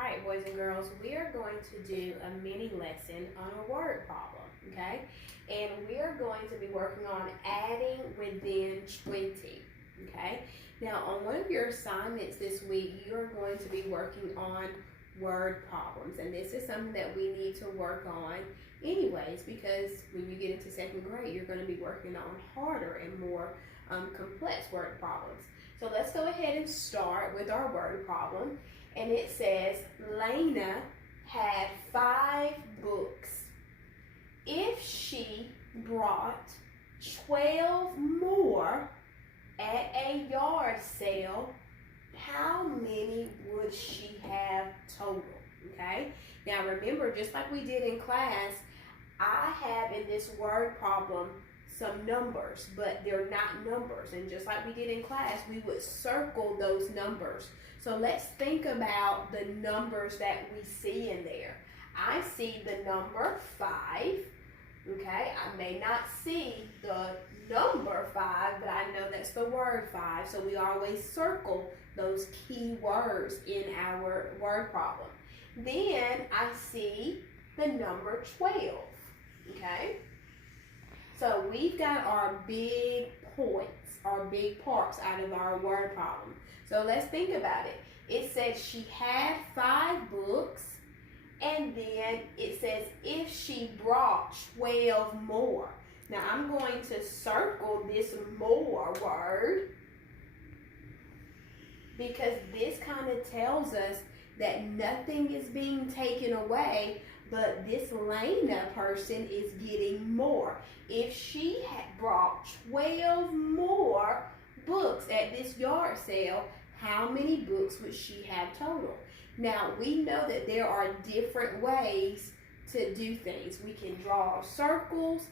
Alright, boys and girls, we are going to do a mini lesson on a word problem, okay? And we are going to be working on adding within 20, okay? Now, on one of your assignments this week, you are going to be working on word problems. And this is something that we need to work on anyways, because when you get into second grade, you're going to be working on harder and more complex word problems. So let's go ahead and start with our word problem. And it says, Lena had 5 books. If she brought 12 more at a yard sale, how many would she have total? Okay? Now remember, just like we did in class, I have in this word problem some numbers, but they're not numbers. And just like we did in class, we would circle those numbers. So let's think about the numbers that we see in there. I see the number 5, okay? I may not see the number 5, but I know that's the word 5. So we always circle those key words in our word problem. Then I see the number 12, okay? So we've got our big points, our big parts out of our word problem. So let's think about it. It says she had 5 books, and then it says if she brought 12 more. Now I'm going to circle this more word because this kind of tells us that nothing is being taken away, but this Lena person is getting more. If she had brought 12 more books at this yard sale, how many books would she have total? Now, we know that there are different ways to do things. We can draw circles.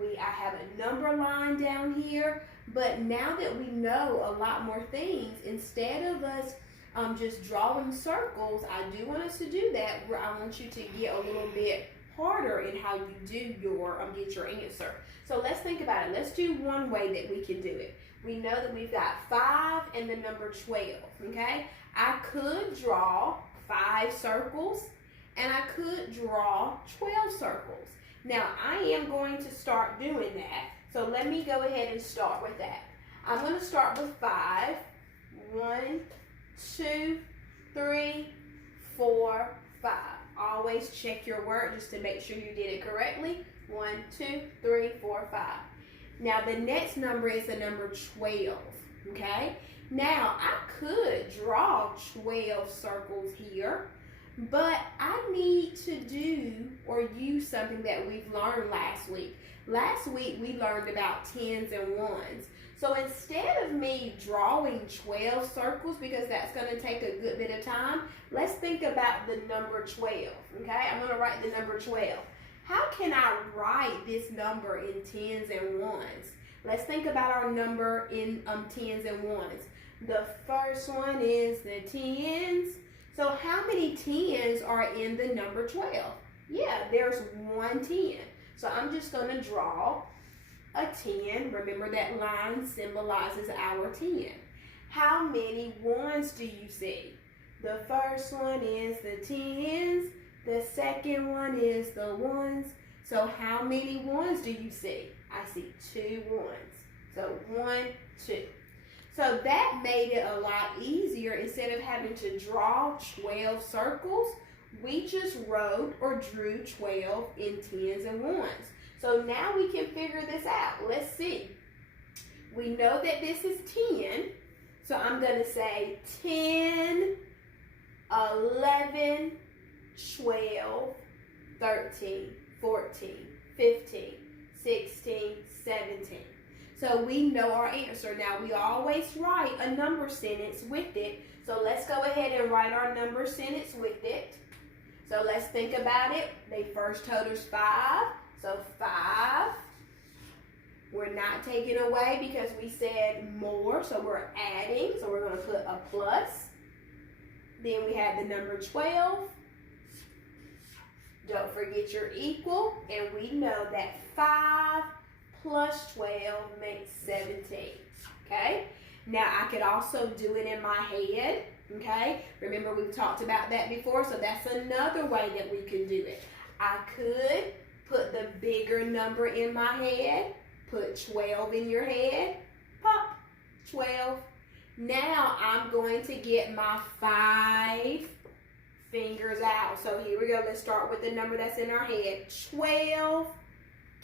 I have a number line down here. But now that we know a lot more things, instead of us just drawing circles, I do want us to do that. I want you to get a little bit harder in how you do your get your answer. So let's think about it. Let's do one way that we can do it. We know that we've got 5 and the number 12, okay? I could draw 5 circles and I could draw 12 circles. Now, I am going to start doing that. So let me go ahead and start with that. I'm going to start with 5. 1, 2, 3, 4, 5. Always check your work just to make sure you did it correctly. 1, 2, 3, 4, 5. Now the next number is the number 12, okay? Now I could draw 12 circles here, but I need to do or use something that we've learned last week. Last week we learned about tens and ones. So instead of me drawing 12 circles, because that's going to take a good bit of time, let's think about the number 12, okay? I'm going to write the number 12. How can I write this number in tens and ones? Let's think about our number in tens and ones. The first one is the tens. So how many tens are in the number 12? Yeah, there's 1 10. So I'm just going to draw a 10. Remember that line symbolizes our 10. How many ones do you see? The first one is the tens. The second one is the ones. So how many ones do you see? I see 2 ones. So 1, 2. So that made it a lot easier. Instead of having to draw 12 circles, we just wrote or drew 12 in tens and ones. So now we can figure this out. Let's see. We know that this is 10. So I'm going to say 10, 11, 12, 13, 14, 15, 16, 17. So we know our answer. Now we always write a number sentence with it. So let's go ahead and write our number sentence with it. So let's think about it. The first total is 5. So 5. We're not taking away because we said more. So we're adding. So we're going to put a plus. Then we have the number 12. Don't forget your equal, and we know that 5 plus 12 makes 17, okay? Now, I could also do it in my head. Okay, remember we've talked about that before, so that's another way that we can do it. I could put the bigger number in my head, put 12 in your head, pop, 12. Now I'm going to get my 5 fingers out. So here we go, let's start with the number that's in our head, 12.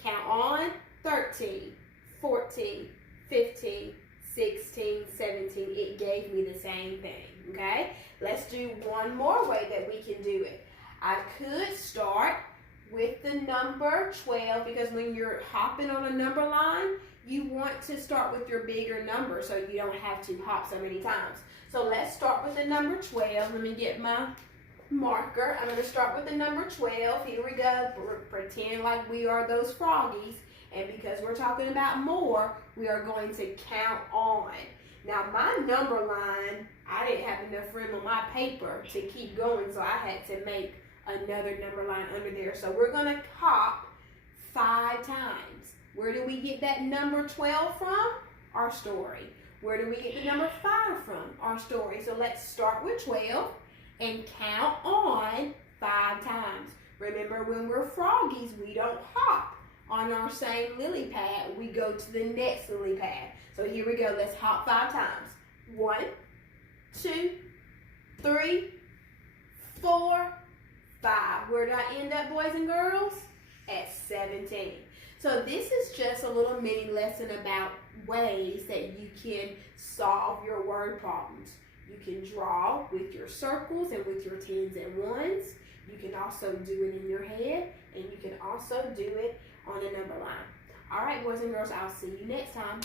Count on, 13, 14, 15, 16, 17. It gave me the same thing, okay? Let's do one more way that we can do it. I could start with the number 12 because when you're hopping on a number line, you want to start with your bigger number so you don't have to hop so many times. So let's start with the number 12. Let me get my marker. I'm going to start with the number 12. Here we go. Pretend like we are those froggies. And because we're talking about more, we are going to count on. Now my number line, I didn't have enough room on my paper to keep going, so I had to make another number line under there. So we're going to hop 5 times. Where do we get that number 12 from? Our story. Where do we get the number 5 from? Our story. So let's start with 12 and count on 5 times. Remember, when we're froggies, we don't hop on our same lily pad. We go to the next lily pad. So here we go. Let's hop 5 times. 1, 2, 3, 4, 5. Where did I end up, boys and girls? At 17. So this is just a little mini lesson about ways that you can solve your word problems. You can draw with your circles and with your 10s and 1s. You can also do it in your head, and you can also do it on a number line. All right, boys and girls, I'll see you next time.